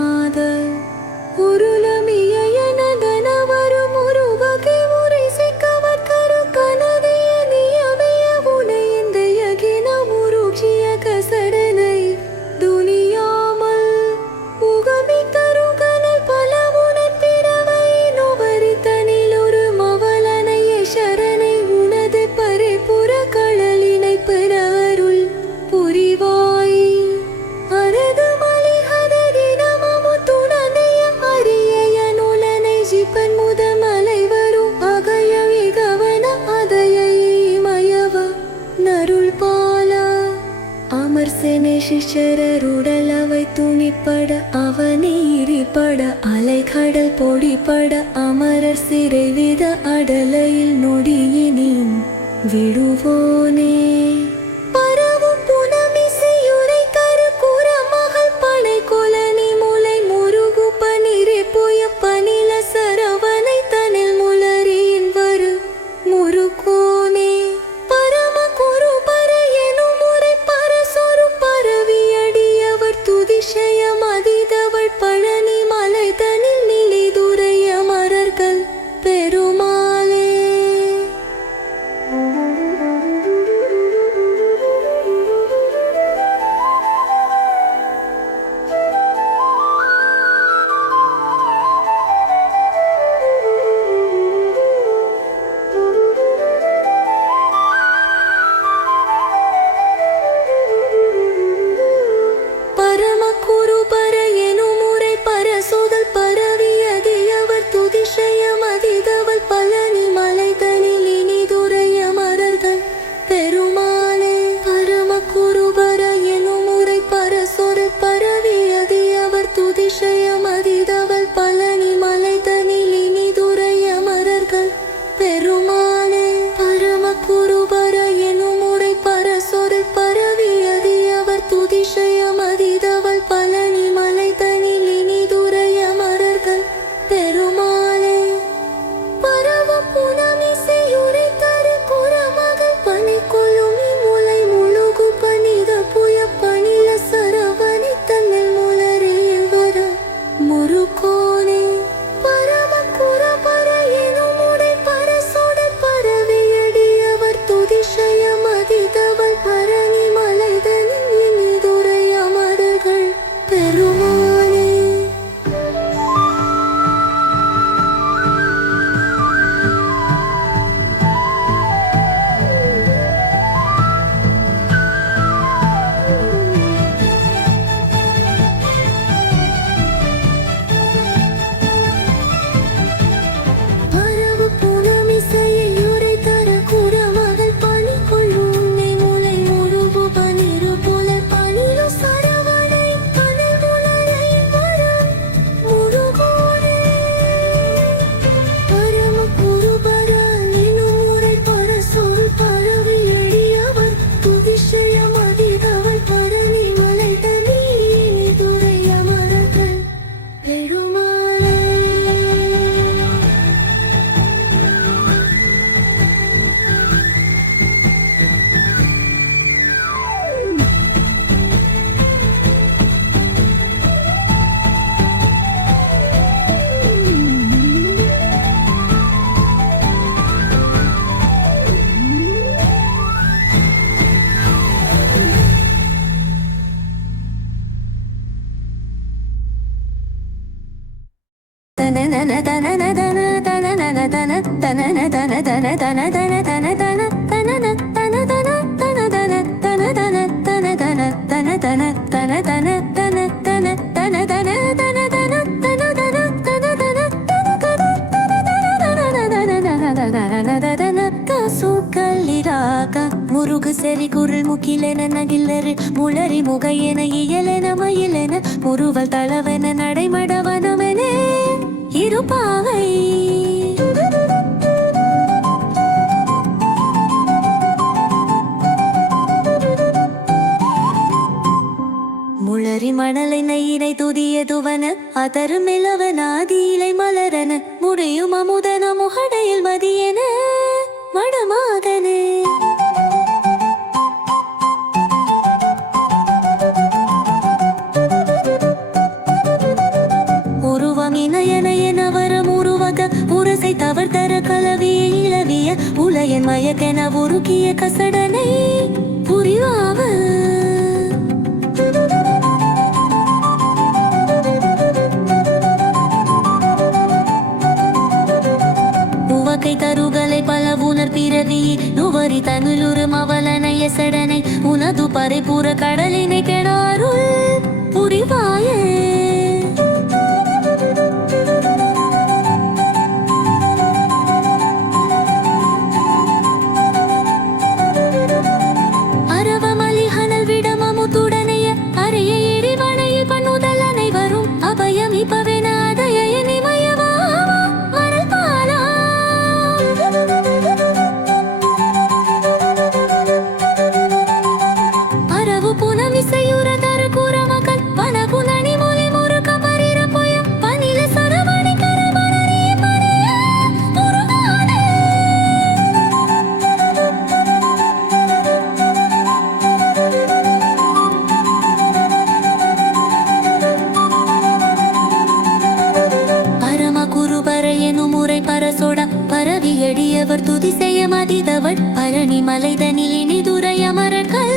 இல்லாத ஒரு விடுவோம். முருகு செறி குரல் முகிலென நகிலரு முளறி முகையென இயலென மயிலென முருவல் தளவென நடைமடவனவென இருப்பாவை முளரி மணலை நெய்யினை துதியதுவன அதரு மிளவன ஆதியிலை மலரன முடியும் அமுதன அவர் தர கலவிய இளவிய உலையன் மயக்கென உருக்கிய கசடனை புரிவாவ. உவகை தருகலை பல உணர் பிறவி நுவரி தமிழுரும் அவலனைய சடனை உனது பறைபூர கடலினை கெணாருள் புரிவாயே. எடியவர் துதி செய்ய மதிதவர் பழனி மலைதனில் இனிதுரை அமரர்கள்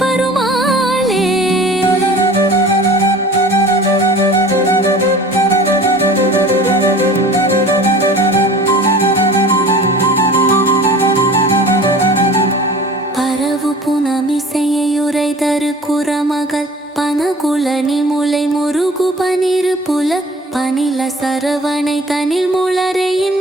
பருமாளே பரவு புனமிசையுரை தரு குரமகள். பனகுலனி முலை முருகு பனிரு புல. பனில சரவணை தனில் முளரையின்